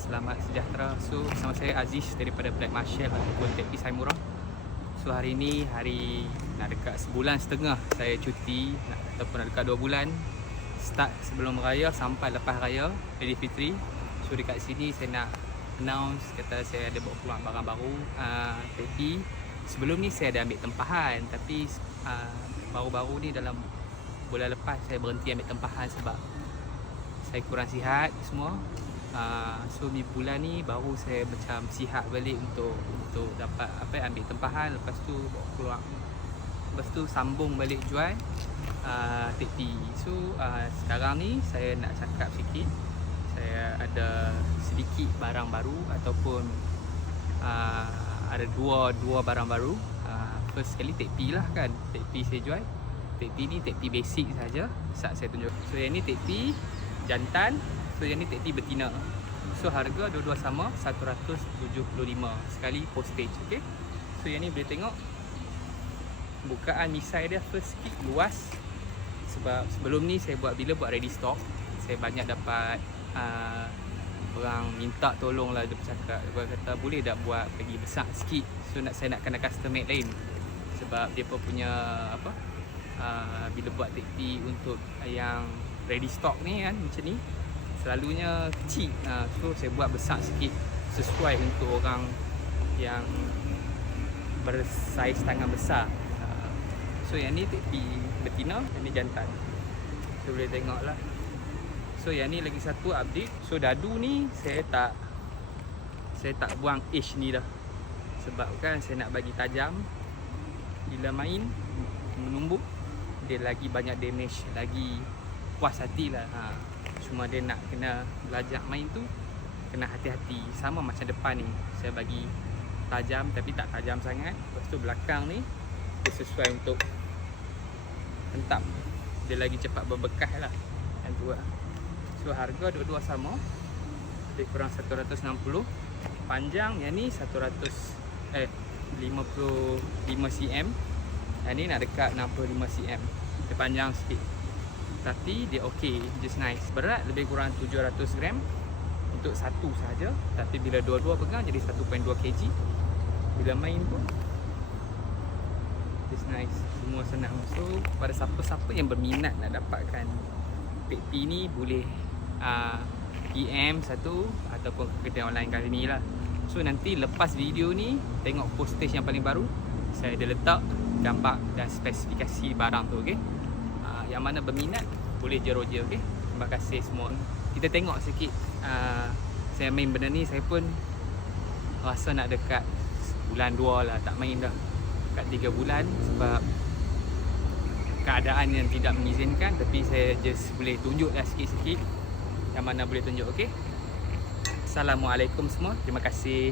selamat sejahtera. So bersama saya Aziz daripada Black Marshall ataupun Tepi Saimurah. So hari ni hari nak dekat sebulan setengah saya cuti, ataupun nak dekat 2 bulan. Start sebelum raya sampai lepas raya Aidilfitri. So dekat sini saya nak announce kata saya ada bawa keluar barang baru Tepi. Sebelum ni saya ada ambil tempahan, tapi baru-baru ni dalam bulan lepas saya berhenti ambil tempahan sebab saya kurang sihat semua. So di bulan ni baru saya macam sihat balik untuk dapat ambil tempahan, lepas tu bawa keluar, lepas tu sambung balik jual Tepi. So sekarang ni saya nak cakap sikit, saya ada sedikit barang baru ataupun ada dua barang baru. First sekali Tepi lah kan, Tepi saya jual. Tepi ni Tepi basic saja. Saya tunjuk. So yang ni Tepi jantan, so yang ni Tepi betina. So harga dua-dua sama, 175 sekali postage. Okay, so yang ni boleh tengok bukaan misai dia first sikit luas, sebab sebelum ni saya buat ready stock, saya banyak dapat orang minta tolong lah, dia bercakap, dia kata boleh tak buat lagi besar sikit. So saya nak kena custom made lain, sebab dia pun punya bila buat Tepi untuk yang ready stock ni kan, macam ni selalunya kecil. So saya buat besar sikit sesuai untuk orang yang bersaiz tangan besar. So yang ni Tepi betina, yang ni jantan. So boleh tengok lah. So yang ni lagi satu update. So dadu ni saya tak buang age ni dah, sebab kan saya nak bagi tajam. Bila main menumbuk dia lagi banyak damage, lagi puas hati lah. Cuma dia nak kena belajar main tu kena hati-hati. Sama macam depan ni, saya bagi tajam tapi tak tajam sangat. Lepas tu belakang ni dia sesuai untuk hentam, dia lagi cepat berbekas lah, yang tu lah. So harga dua-dua sama, lebih kurang 160. Panjang yang ni 55 cm, yang ni nak dekat 65 cm. Dia panjang sikit tapi dia okey, just nice. Berat lebih kurang 700 gram untuk satu saja, tapi bila dua-dua pegang jadi 1.2 kg. Bila main pun just nice, semua senang. So pada siapa-siapa yang berminat nak dapatkan Tepi ni, boleh PM satu ataupun kedai online kat sini lah. So nanti lepas video ni tengok postage yang paling baru, saya ada letak gambar dan spesifikasi barang tu. Okay, yang mana berminat boleh je. Okay, terima kasih semua. Kita tengok sikit. Saya main benda ni, saya pun rasa nak dekat bulan 2 lah, tak main dah dekat 3 bulan sebab keadaan yang tidak mengizinkan. Tapi saya just boleh tunjuk lah sikit-sikit yang mana boleh tunjuk. Okay, Assalamualaikum semua, terima kasih.